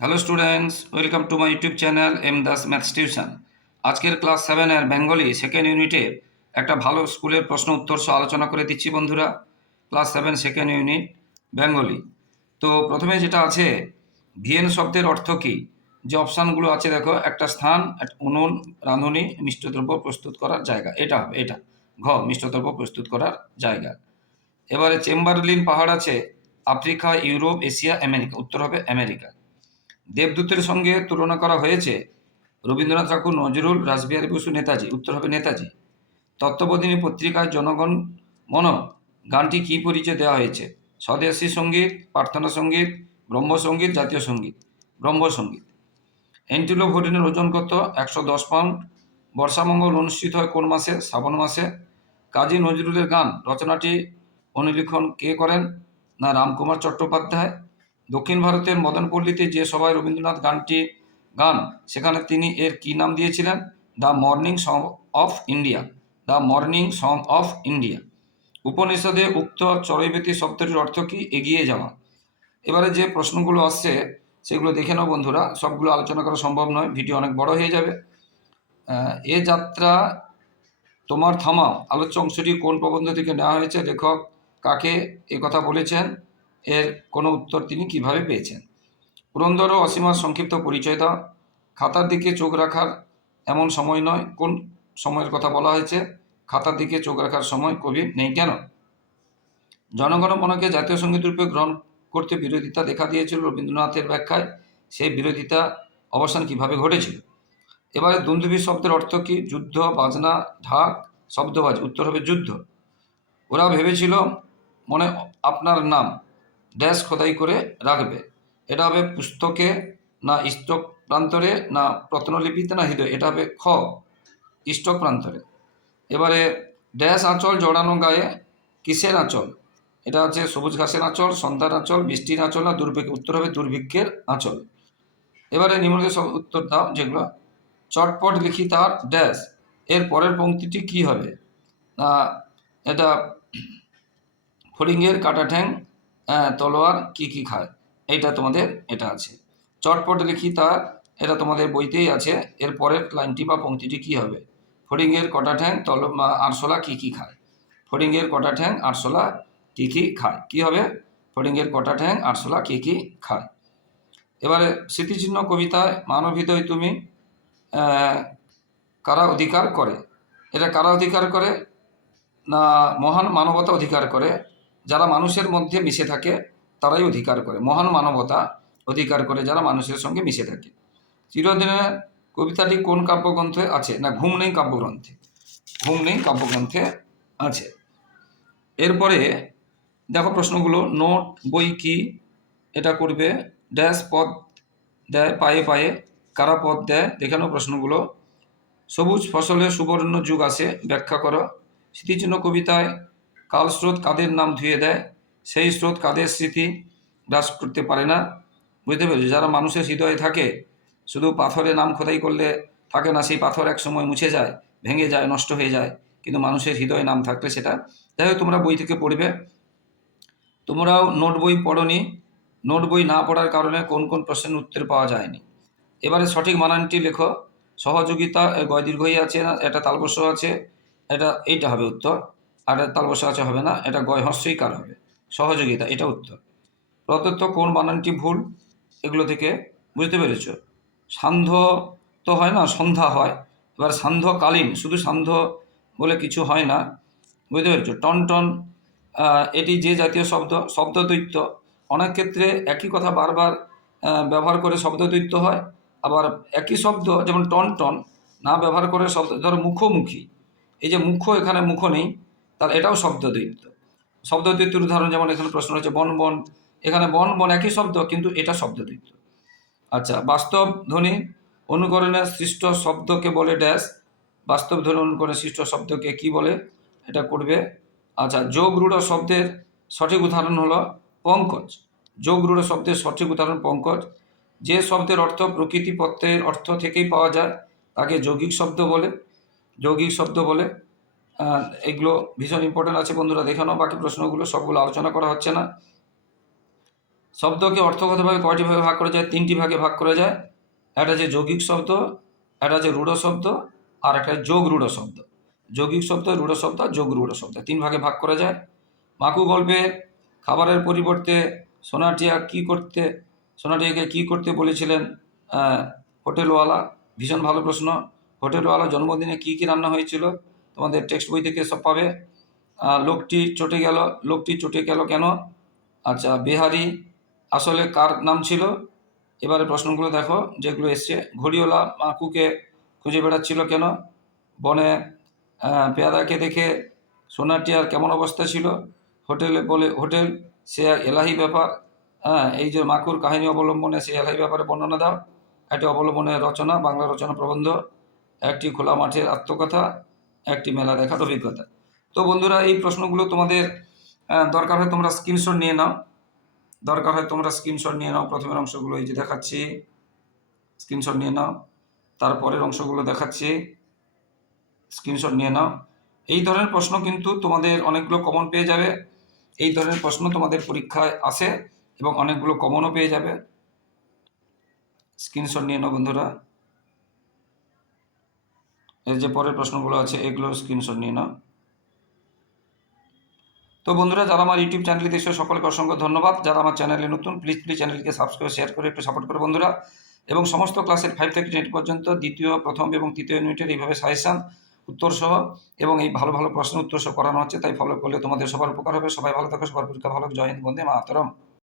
Hello students welcome to my YouTube channel M Das maths tuition আজকের class সেভেনের Bengali second ইউনিটের একটা ভালো স্কুলের প্রশ্ন উত্তর সহ আলোচনা করে দিচ্ছি বন্ধুরা। Class seven second unit Bengali. তো প্রথমে যেটা আছে ভিয়েন শব্দের অর্থ কী? যে অপশানগুলো আছে দেখো, একটা স্থান উনুন, রাঁধুনি, মিষ্টদ্রব্য প্রস্তুত করার জায়গা। এটা হবে, এটা। ঘ, মিষ্টদ্রব্য প্রস্তুত করার জায়গা। এবারে চেম্বারলিন পাহাড় আছে, আফ্রিকা, ইউরোপ, এশিয়া, আমেরিকা। উত্তর হবে আমেরিকা। দেবদূতের সঙ্গে তুলনা করা হয়েছে। রবীন্দ্রনাথ ঠাকুর, নজরুল, রাসবিহারী বসু নেতাজি, উত্তর হবে নেতাজি। তত্ত্ববোধিনী পত্রিকায় জনগণ মন গানটি কী পরিচয় দেওয়া হয়েছে? স্বদেশী সংগীত, প্রার্থনা সংগীত ব্রহ্মসঙ্গীত জাতীয় সংগীত ব্রহ্মসঙ্গীত অ্যান্টিলোপ হরিণের ওজন কত? একশো দশ পাউন্ড। বর্ষামঙ্গল অনুষ্ঠিত হয় কোন মাসে? শ্রাবণ মাসে। কাজী নজরুলের গান, রচনাটি অনুলিখন কে করেন? না রামকুমার চট্টোপাধ্যায়? দক্ষিণ ভারতের মদনপল্লীতে যে সভায় রবীন্দ্রনাথ গানটি গান, সেখানে তিনি এর কি নাম দিয়েছিলেন? The morning song of India the morning song of India উপনিষদে উক্ত চরৈবেতি শব্দটির অর্থ কি? এগিয়ে যাওয়া। এবারে যে প্রশ্নগুলো আসছে, সেগুলো দেখে নাও বন্ধুরা। সবগুলো আলোচনা করা সম্ভব নয়, ভিডিও অনেক বড় হয়ে যাবে। এ যাত্রা তোমার থামাও। আলোচ্য অংশটি কোন প্রবন্ধ থেকে নেওয়া হয়েছে? লেখক কাকে কথা বলেছেন? এর কোনো উত্তর তিনি কীভাবে পেয়েছেন? পুরন্দর ও অসীমার সংক্ষিপ্ত পরিচয় দাও। খাতার দিকে চোখ রাখার এমন সময় নয়। কোন সময়ের কথা বলা হয়েছে? খাতার দিকে চোখ রাখার সময় কবির নেই কেন? জনগণমনকে জাতীয় সংগীত রূপে গ্রহণ করতে বিরোধিতা দেখা দিয়েছিল রবীন্দ্রনাথের ব্যাখ্যায়। সেই বিরোধিতা অবসান কীভাবে ঘটেছিল? এবারে দুন্দুভি শব্দের অর্থ কি? যুদ্ধ, বাজনা, ঢাক, শব্দবাজ। উত্তর হবে যুদ্ধ। ওরা ভেবেছিল মনে আপনার নাম। ড্যাশ খোদাই করে রাখবে। এটা হবে পুস্তকে না স্টক প্রান্তরে না প্রত্নলিপিতে না হৃদয়, এটা হবে খ স্টক প্রান্তরে এবারে ড্যাশ আঁচল জড়ানো গায়ে কিসের আঁচল? এটা হচ্ছে সবুজ ঘাসের আঁচল, সন্ধ্যার আঁচল, বৃষ্টির আঁচল না দুর্ভিক্ষ উত্তর হবে দুর্ভিক্ষের আঁচল। এবারে নিম্নলিখিত সব উত্তর দাও যেগুলো চটপট লিখি তার ড্যাশ। এর পরের পংক্তিটি কি হবে? না, এটা ফড়িংয়ের কাটা ঠ্যাং তলোয়ার কি কি খায়? এইটা তোমাদের, এটা আছে। চটপট লিখি তার এটা তোমাদের বইতেই আছে। এর পরের লাইনটি বা পংক্তিটি কি হবে? ফড়িংয়ের কটা ঠ্যাং, তল আরশোলা কি কি খায়? ফড়িংয়ের কটা ঠ্যাং, আরশোলা কি কি খায়? কি হবে? ফড়িংয়ের কটা ঠ্যাং, আরশোলা কি কি খায়? এবারে স্মৃতিচিহ্ন কবিতায় মানব তুমি কারা অধিকার করে? এটা কারা অধিকার করে? না, মহান মানবতা অধিকার করে? যারা মানুষের মধ্যে মিশে থাকে, তারাই অধিকার করে। মহান মানবতা অধিকার করে যারা মানুষের সঙ্গে মিশে থাকে। চিরদিনের কবিতাটি কোন কাব্যগ্রন্থে আছে? না, ঘুম নেই কাব্যগ্রন্থে। ঘুম নেই কাব্যগ্রন্থে আছে। এরপরে দেখো প্রশ্নগুলো, নোট, বই কি? এটা করবে, ড্যাশ পদ দেয়, পায়ে পায়ে, কারা পদ দেয়? দেখানো প্রশ্নগুলো। সবুজ ফসলের সুবর্ণ যুগ আসে, ব্যাখ্যা করো। স্মৃতিচিহ্ন কবিতায় কাল স্রোত কাদের নাম ধুয়ে দেয়? সেই স্রোত কাদের স্মৃতি? গ্রাস করতে পারে না। বুঝতে পেরেছ? যারা মানুষের হৃদয়ে থাকে, শুধু পাথরে নাম খোদাই করলে থাকে না, সেই পাথর এক সময় মুছে যায়, ভেঙে যায়, নষ্ট হয়ে যায়। কিন্তু মানুষের হৃদয়ে নাম থাকলে সেটা। যাই হোক, তোমরা বই থেকে পড়বে। তোমরাও নোট বই পড়নি। নোট বই না পড়ার কারণে কোন কোন প্রশ্নের উত্তর পাওয়া যায়নি। এবারে সঠিক মানানটি লেখো। সহযোগিতা গয় দীর্ঘই আছে না এটা তালবস্য আছে, এটা, এইটা হবে উত্তর। আর এটা তালবস্য আছে হবে না, এটা গয় হস্যই কার হবে। সহযোগিতা, এটা উত্তর। প্রদত্ত কোন বানানটি ভুল, এগুলো থেকে বুঝতে পেরেছ। সান্ধ্য তো হয় না, সন্ধ্যা হয়। এবার সান্ধ্যকালীন, শুধু সান্ধ্য বলে কিছু হয় না, বুঝতে পেরেছ। টন টন এটি যে জাতীয় শব্দ, শব্দদ্বৈত। অনেক ক্ষেত্রে একই কথা বারবার ব্যবহার করে শব্দদ্বৈত হয়। আবার একই শব্দ, যেমন টন টন, না ব্যবহার করে শব্দ, ধরো মুখোমুখি। এই যে মুখ এখানে মুখ নেই তাহলে এটাও শব্দদ্বৈত শব্দদ্বৈতের উদাহরণ যেমন এখানে প্রশ্ন হচ্ছে বন বন। এখানে বন বন একই শব্দ, কিন্তু এটা শব্দদ্বৈত আচ্ছা বাস্তব ধ্বনি অনুকরণে সৃষ্ট শব্দকে বলে ড্যাশ। বাস্তব ধ্বনি অনুকরণে সৃষ্ট শব্দকে কি বলে? এটা করবে। আচ্ছা যোগ রূঢ় শব্দের সঠিক উদাহরণ হলো পঙ্কজ। যোগ রূঢ় শব্দের সঠিক উদাহরণ পঙ্কজ। যে শব্দের অর্থ প্রকৃতি অর্থ থেকেই পাওয়া যায়, তাকে যৌগিক শব্দ বলে। যৌগিক শব্দ বলে এগুলো ভীষণ ইম্পর্টেন্ট আছে বন্ধুরা দেখানো বাকি প্রশ্নগুলো, সবগুলো আলোচনা করা হচ্ছে না। শব্দকে অর্থগতভাবে কয়টি ভাগে ভাগ করা যায়? তিনটি ভাগে ভাগ করা যায়। একটা যে যৌগিক শব্দ, একটা যে রূঢ় শব্দ, আর একটা যোগ রূঢ় শব্দ। যৌগিক শব্দ, রূঢ় শব্দ যোগ রূঢ় শব্দ, তিন ভাগে ভাগ করা যায়। মাকু গল্পে খাবারের পরিবর্তে সোনাটিয়া কি করতে, সোনাটিয়াকে কি করতে বলেছিলেন হোটেলওয়ালা? ভীষণ ভালো প্রশ্ন। হোটেলওয়ালা জন্মদিনে কি কি রান্না হয়েছিল? তোমাদের টেক্সট বই থেকে সব পাবে? লোকটি চটে গেল, লোকটি চটে গেল কেন? আচ্ছা বিহারি, আসলে কার নাম ছিল? এবারে প্রশ্নগুলো দেখো, যেগুলো এসছে। ঘড়িওয়ালা মাকুকে খুঁজে বেড়াচ্ছিল কেন? বনে পেয়াদাকে দেখে সোনাটিয়ার কেমন অবস্থা ছিল? হোটেলে বলে, হোটেল, সে এলাহি ব্যাপার। হ্যাঁ এই যে মাকুর কাহিনী অবলম্বনে সে এলাহি ব্যাপারে বর্ণনা দাও। একটি অবলম্বনে রচনা, বাংলা রচনা প্রবন্ধ। একটি খোলা মাঠের আত্মকথা। একটি মেলা দেখার অভিজ্ঞতা। তো বন্ধুরা, এই প্রশ্নগুলো তোমাদের দরকার হয় তোমরা স্ক্রিনশট নিয়ে নাও। দরকার হয় তোমরা স্ক্রিনশট নিয়ে নাও। প্রথমের অংশগুলো এই যে দেখাচ্ছি। স্ক্রিনশট নিয়ে নাও। তারপরের অংশগুলো দেখাচ্ছি। স্ক্রিনশট নিয়ে নাও। এই ধরনের প্রশ্ন কিন্তু তোমাদের অনেকগুলো কমন পেয়ে যাবে। এই ধরনের প্রশ্ন তোমাদের পরীক্ষায় আসে এবং অনেকগুলো কমনও পেয়ে যাবে। স্ক্রিনশট নিয়ে নাও বন্ধুরা। এর যে পরের প্রশ্নগুলো আছে, এগুলো স্ক্রিনশট নিয়ে নাও। তো বন্ধুরা, যারা আমার ইউটিউব চ্যানেলে দেখছ, সকলকে অসংখ্য ধন্যবাদ। যারা আমার চ্যানেলে নতুন প্লিজ প্লিজ চ্যানেলকে সাবস্ক্রাইব শেয়ার করে একটু সাপোর্ট করে বন্ধুরা। এবং সমস্ত ক্লাসের ফাইভ থেকে টেন পর্যন্ত দ্বিতীয়, প্রথম এবং তৃতীয় ইউনিটের এইভাবে সাজেশান উত্তর সহ এবং এই ভালো ভালো প্রশ্ন উত্তর সহ করানো হচ্ছে, তাই ফলো করলে তোমাদের সবার উপকার হবে। সবাই ভালো থাকো, সবার পরীক্ষা ভালো জয় হিন্দ, বন্দে মাতরম।